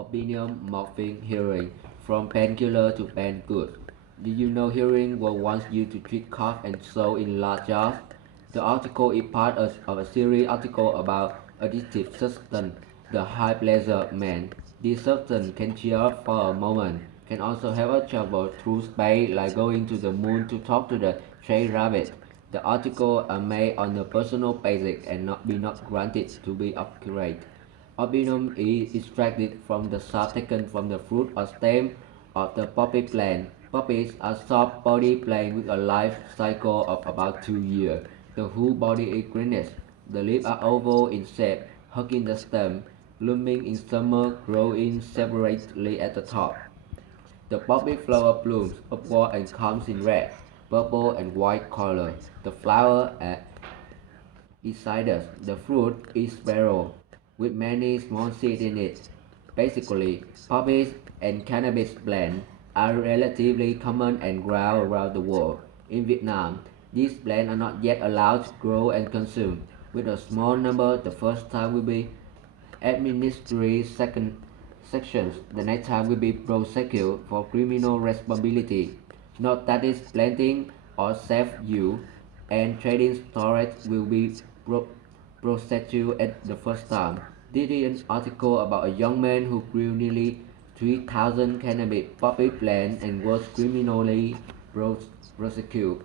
opium morphine hearing, from painkiller to pain good. Did you know hearing was once used to treat cough and sold in large jars? The article is part of a series article about addictive substance, the high pleasure man. This substance can cheer for a moment, can also help us travel through space like going to the moon to talk to the stray rabbit. The articles are made on a personal basis and not granted to be accurate. Opium is extracted from the sap taken from the fruit or stem of the poppy plant. Poppies are soft body plants with a life cycle of about 2 years. The whole body is greenish. The leaves are oval in shape, hugging the stem, blooming in summer, growing separately at the top. The poppy flower blooms upward and comes in red, purple, and white color. The flower is citrus. The fruit is sparrow, with many small seeds in it. Basically, poppies and cannabis plants are relatively common and grow around the world. In Vietnam, these plants are not yet allowed to grow and consume. With a small number, the first time will be administrative sections. The next time will be prosecuted for criminal responsibility. Note that is planting or self-use and trading storage will be prosecuted at the first time. This is an article about a young man who grew nearly 3,000 cannabis poppy plants and was criminally prosecuted.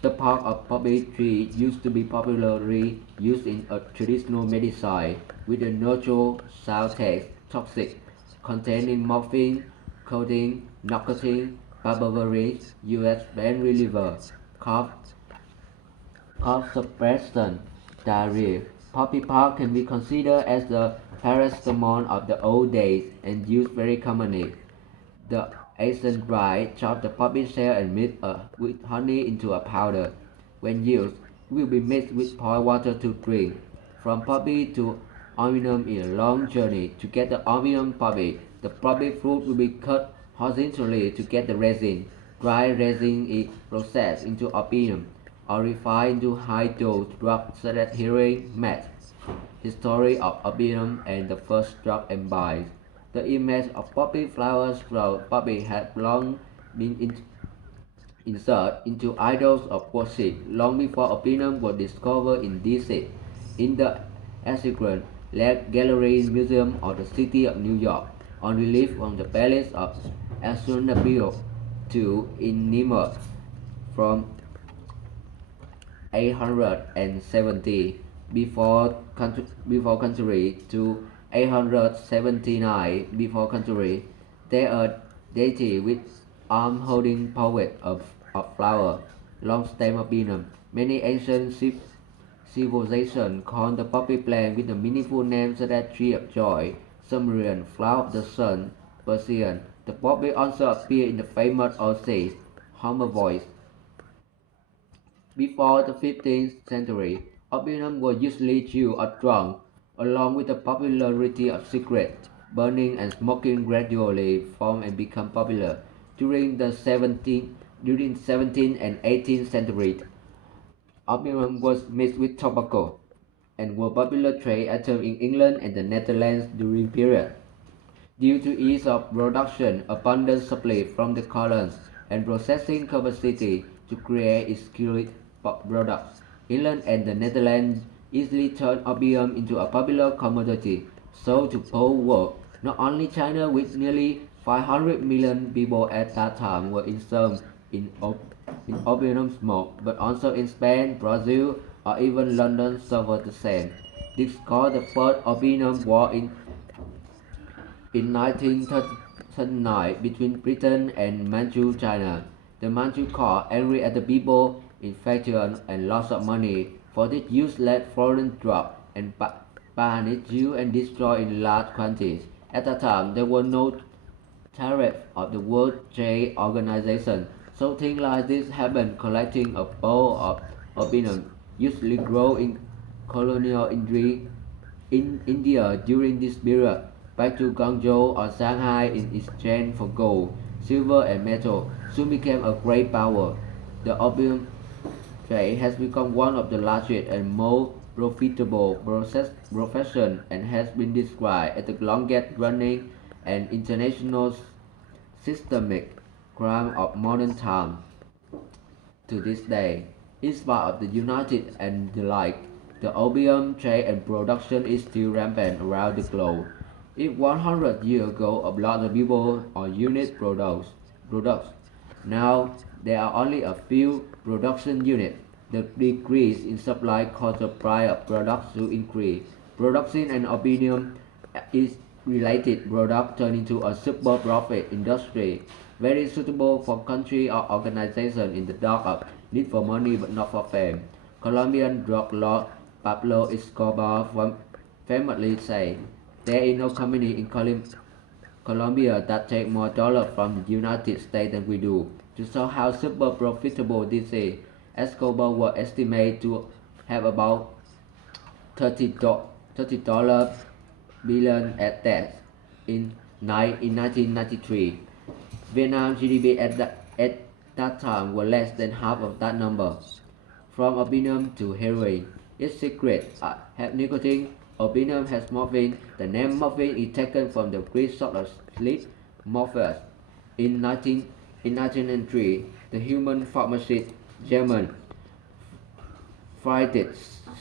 The bark of poppy tree used to be popularly used in a traditional medicine with a neutral sour taste, toxic, containing morphine, codeine, nicotine, barbiturate, US pain reliever, cough suppressant, diarrhea. Poppy bark can be considered as the paracetamol of the old days and used very commonly. The Asian dry, chop the poppy shell and mix with honey into a powder. When used, it will be mixed with boiled water to drink. From poppy to opium is a long journey. To get the opium poppy, the poppy fruit will be cut horizontally to get the resin. Dry resin is processed into opium or refined into high-dose drugs such as heroin, meth. History of opium and the first drug empire. The image of poppy flowers from poppy had long been inserted into idols of worship long before opium was discovered in DC. In the Assyrian Gallery Museum of the City of New York, on relief from the Palace of Ashurbanipal II in Nimrud from 870 before country to 879 before country. There are deity with arm holding poet of flower, long stem of opium. Many ancient civilizations called the poppy plant with a meaningful name such as tree of joy, Sumerian, flower of the sun, Persian. The poppy also appeared in the famous Odyssey, Homer's voice. Before the 15th century, opium was usually chewed or drunk, along with the popularity of cigarettes. Burning and smoking gradually formed and became popular. During the 17th and 18th centuries, opium was mixed with tobacco and was popular trade item in England and the Netherlands during period. Due to ease of production, abundant supply from the colonies, and processing capacity to create skilled products, England and the Netherlands easily turned opium into a popular commodity sold to poor world. Not only China, with nearly 500 million people at that time, were involved in opium smoke, but also in Spain, Brazil, or even London suffered the same. This caused the First Opium War in 1939 between Britain and Manchu China. The Manchu court, angry at the people, inflation and loss of money for this useless foreign drug, and banished Jews and destroyed in large quantities. At the time, there were no tariff of the World Trade Organization, so things like this happened. Collecting a bowl of opium usually grow in colonial India during this period, back to Guangzhou or Shanghai in exchange for gold, silver, and metal, soon became a great power. The opium trade has become one of the largest and most profitable profession and has been described as the longest running and international systemic crime of modern times. To this day, in spite of the United and the like, the opium trade and production is still rampant around the globe. If 100 years ago a lot of people or unit products, now there are only a few production units. The decrease in supply caused the price of products to increase. Production and opium is related product turn into a super profit industry, very suitable for country or organization in the dark of need for money but not for fame. Colombian drug lord Pablo Escobar famously said, "There is no company in Colombia that take more dollars from the United States than we do." To show how super profitable this is, Escobar was estimated to have about $30 billion at that. In 1993, Vietnam's GDP at that time was less than half of that number. From opium to heroin, its secrets have nicotine. Opium has morphine. The name morphine is taken from the Greek sort of sleep, Morpheus. In 1903, the human pharmacist German Friedrich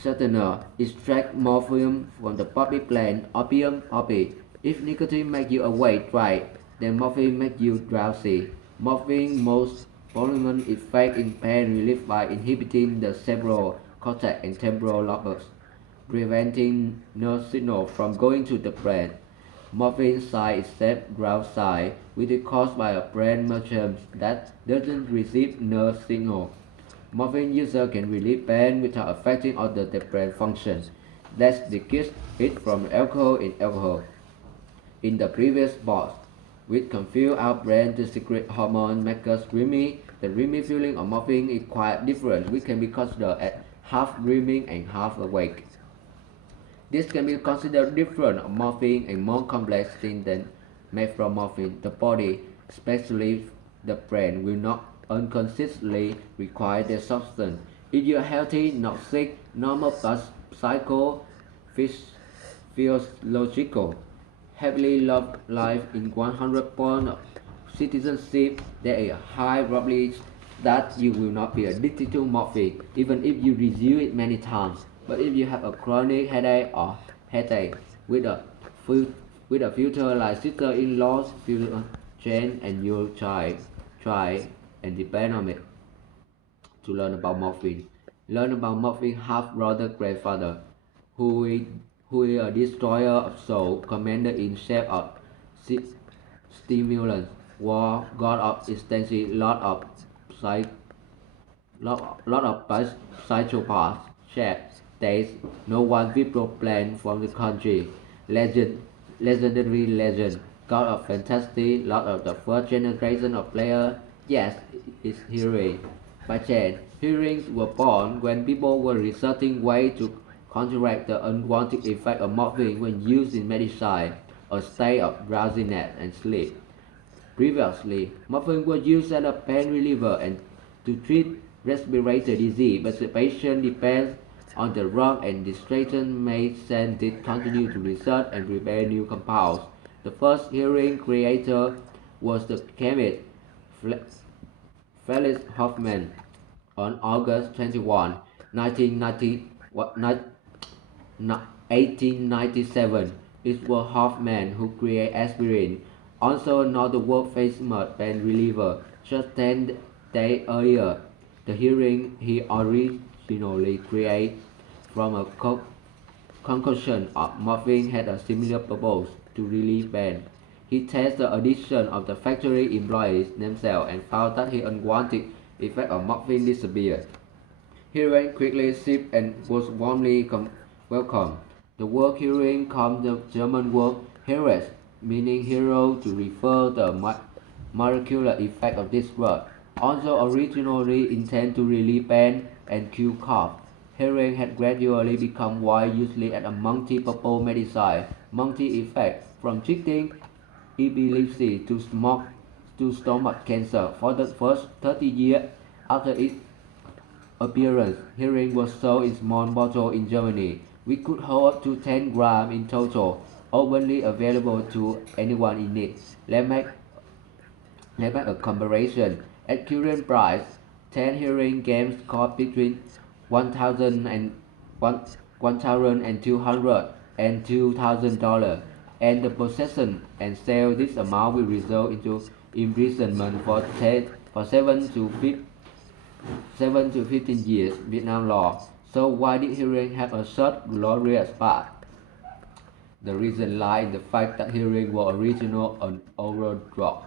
Suttner extract morphine from the poppy plant, opium poppy. If nicotine makes you awake, right, then morphine makes you drowsy. Morphine most prominent effect in pain relief by inhibiting the cerebral cortex and temporal lobes, preventing nerve signals from going to the brain. Morphine side itself drowsy, which is caused by a brain mechanism that doesn't receive nerve signal. Morphine user can relieve pain without affecting other brain functions. Let's discuss it from alcohol in alcohol. In the previous box, which confuse our brain to secrete hormone make us dreamy. The dreamy feeling of morphine is quite different. We can be considered as half dreaming and half awake. This can be considered different of morphine and more complex thing than made from morphine. The body, especially the brain, will not unconsciously require the substance. If you are healthy, not sick, normal plus psycho, physiological, happily love life in 100% of citizenship, there is a high probability that you will not be addicted to morphine, even if you reduce it many times. But if you have a chronic headache or headache with a future like sister-in-law's future change, and you try and depend on it to learn about morphine. Learn about morphine half-brother grandfather, who is a destroyer of soul, commander in chief of stimulants, war god of extensive lot of psychopaths, chef, states, no one people plan from the country, legendary legend, god of fantasy, lot of the first generation of players. Yes, it's hearing. By chance, hearings were born when people were researching ways to counteract the unwanted effect of morphine when used in medicine, a state of drowsiness and sleep. Previously, morphine was used as a pain reliever and to treat respiratory disease, but the patient depends on the drug and the strain made scientists continue to research and prepare new compounds. The first hearing creator was the chemist Felix Hoffman on August 21, 1897. It was Hoffman who created aspirin, also another world-famous pain reliever. Just 10 days earlier, the hearing he originally created from a concoction of morphine had a similar purpose, to relieve pain. He tested the addition of the factory employees themselves and found that the unwanted effect of morphine disappeared. Hearing quickly shipped and was warmly welcomed. The word hearing comes from the German word "Heres", meaning hero, to refer to the molecular effect of this word. Also originally intended to relieve pain and cure cough, hearing had gradually become wide usually as a multi-purpose medicine. Multi effect from treating epilepsy to stomach cancer. For the first 30 years after its appearance. Hearing was sold in small bottles in Germany. We could hold up to 10 grams in total, openly available to anyone in need. Let's make, let's make a comparison. At current price, 10 hearing games cost between 1,000 and 1,200 and $2,000, and the possession and sale this amount will result into imprisonment for 7 to 15 years Vietnam law. So why did hearing have a such glorious past? The reason lies in the fact that hearing was original an oral drug,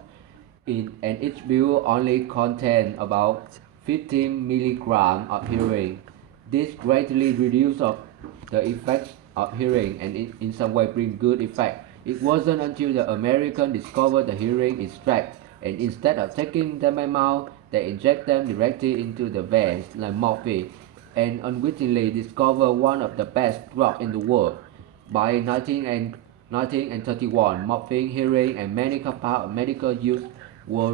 and each pill only contained about 15 milligrams of hearing. This greatly reduces the effects of hearing and in some way bring good effect. It wasn't until the Americans discovered the hearing extract, and instead of taking them by mouth, they inject them directly into the veins like morphine, and unwittingly discover one of the best drugs in the world. By 1931, morphine, hearing, and many compounds of medical use were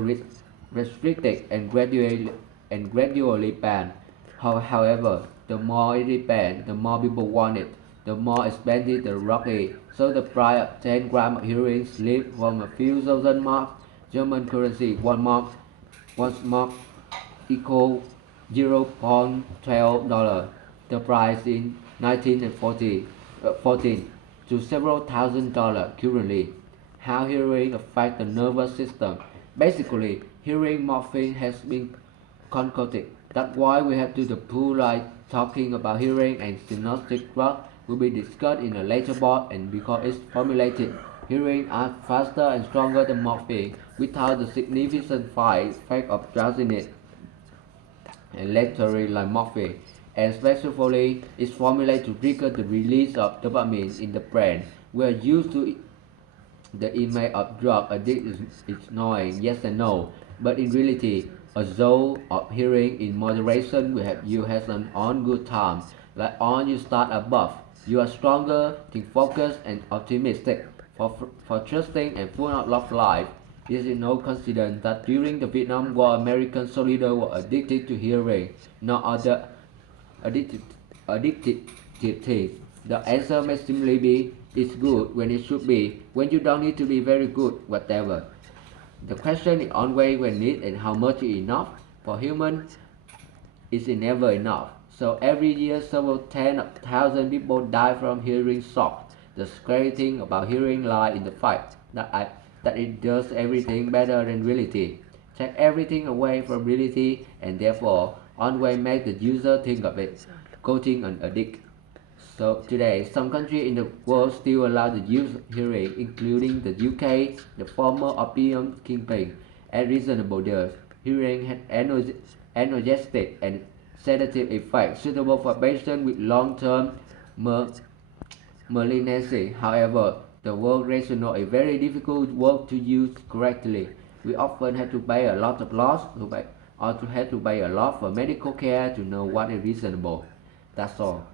restricted and gradually banned. However, the more it is banned, the more people want it, the more expensive the drug is. So the price of 10 grams of hearing slipped from a few thousand marks, German currency, 1 mark equal $0.12. The price in 1914 to several $1,000 currently. How hearing affects the nervous system. Basically, hearing morphine has been concocted. That's why we have to the pool like talking about hearing and synoptic drug will be discussed in a later part, and because it's formulated, hearing acts faster and stronger than morphine without the significant side effect of drowsiness and lethargy like morphine, and specifically is formulated to trigger the release of dopamine in the brain. We are used to the image of drug addiction is annoying, yes and no, but in reality, a zone of hearing in moderation will help you have an on good time. Like on you start above, you are stronger, think focused and optimistic for trusting and full of love life. It is no coincidence that during the Vietnam War, American soldiers were addicted to hearing, not other addicted, addicted things. The answer may simply be it's good when it should be, when you don't need to be very good, whatever. The question is always when need and how much is enough. For humans, it's never enough. So every year, several tens of thousands people die from hearing shock. The scary thing about hearing lies in the fact that it does everything better than reality. Take everything away from reality and therefore always make the user think of it, quoting an addict. So today, some countries in the world still allow the use of hearing, including the UK, the former opium kingpin, at reasonable dose. Hearing has analgesic and sedative effects suitable for patients with long-term malignancy. However, the word rational is very difficult word to use correctly. We often have to pay a lot of loss or to have to pay a lot for medical care to know what is reasonable. That's all.